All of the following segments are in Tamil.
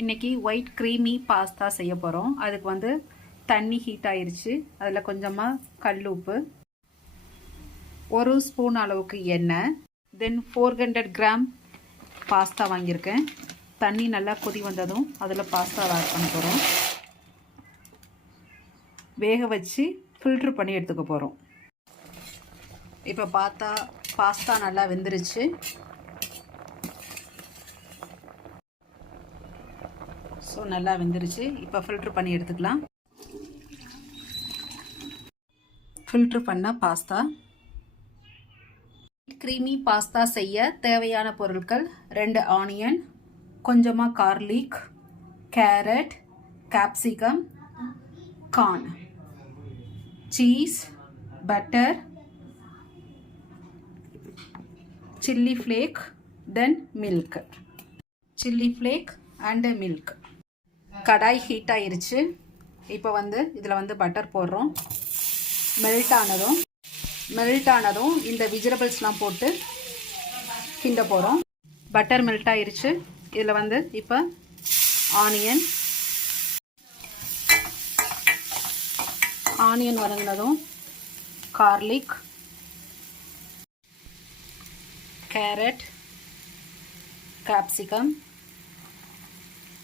இன்றைக்கி ஒயிட் க்ரீமி பாஸ்தா செய்ய போகிறோம். அதுக்கு வந்து தண்ணி ஹீட் ஆயிருச்சு. அதில் கொஞ்சமாக கல் உப்பு, 1 ஸ்பூன் அளவுக்கு எண்ணெய், தென் 400 கிராம் பாஸ்தா வாங்கியிருக்கேன். தண்ணி நல்லா கொதி வந்ததும் அதில் பாஸ்தாவை ஆட் பண்ண போகிறோம். வேக வச்சு ஃபில்ட்ரு பண்ணி எடுத்துக்க போகிறோம். இப்போ பாஸ்தா நல்லா வெந்துருச்சு. ஸோ நல்லா வெந்துருச்சு. இப்போ ஃபில்ட்ரு பண்ணி எடுத்துக்கலாம். ஃபில்ட்ரு பண்ண பாஸ்தா. க்ரீமி பாஸ்தா செய்ய தேவையான பொருட்கள்: 2 ஆனியன், கொஞ்சமாக garlic, carrot, capsicum, corn, cheese, butter, chilli flake, then milk. Chilli flake and milk. Kadai heat ஆயிருச்சு. இப்போ வந்து இதில் வந்து பட்டர் போடுறோம். மெல்ட் ஆனதும் இந்த வெஜிடபிள்ஸ்லாம் போட்டு கிண்ட போகிறோம். பட்டர் மெல்ட் ஆயிருச்சு. இதில் வந்து இப்போ ஆனியன் வதங்கினதும் garlic, carrot, capsicum,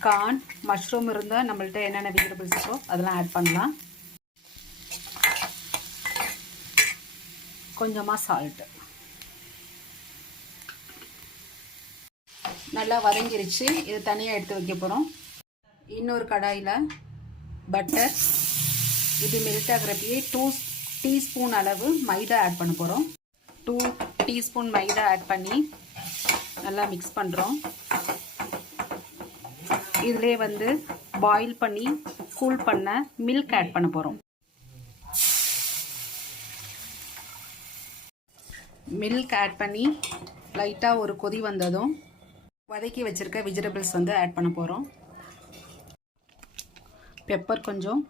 corn, mushroom இருந்தால் நம்மள்ட்ட என்னென்ன வெஜிடபிள்ஸ் இருக்கோ அதெல்லாம் ஆட் பண்ணலாம். கொஞ்சமாக சால்ட்டு. நல்லா வதங்கிருச்சு. இது தனியாக எடுத்து வைக்க போகிறோம். இன்னொரு கடாயில் பட்டர், இது மெல்ட் ஆகிறப்பயே 2 டீஸ்பூன் அளவு மைதா ஆட் பண்ண போகிறோம். 2 டீஸ்பூன் மைதா ஆட் பண்ணி நல்லா மிக்ஸ் பண்ணுறோம். இதிலே வந்து பாயில் பண்ணி கூல் பண்ண மில்க் ஆட் பண்ண போகிறோம். மில்க் ஆட் பண்ணி லைட்டாக ஒரு கொதி வந்ததும் வதக்கி வச்சுருக்க வெஜிடபிள்ஸ் வந்து ஆட் பண்ண போகிறோம். பெப்பர் கொஞ்சம்,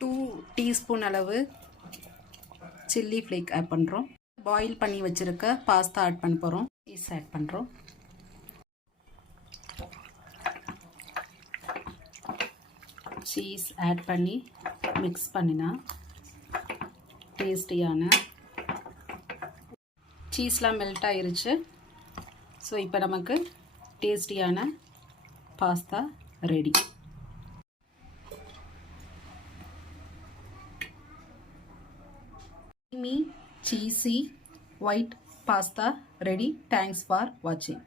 2 டீஸ்பூன் அளவு சில்லி ஃப்ளேக் ஆட் பண்ணுறோம். பாயில் பண்ணி வச்சுருக்க பாஸ்தா ஆட் பண்ண போகிறோம். சீஸ் ஆட் பண்ணுறோம். சீஸ் ஆட் பண்ணி மிக்ஸ் பண்ணினா டேஸ்டியான சீஸ்லாம் மெல்ட் ஆயிருச்சு. ஸோ இப்போ நமக்கு டேஸ்டியான pasta ready. creamy cheesy white pasta ready. Thanks for watching.